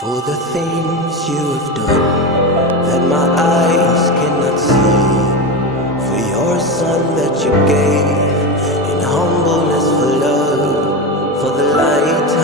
For the things you have done that my eyes cannot see, for your son that you gave in humbleness for love, for the light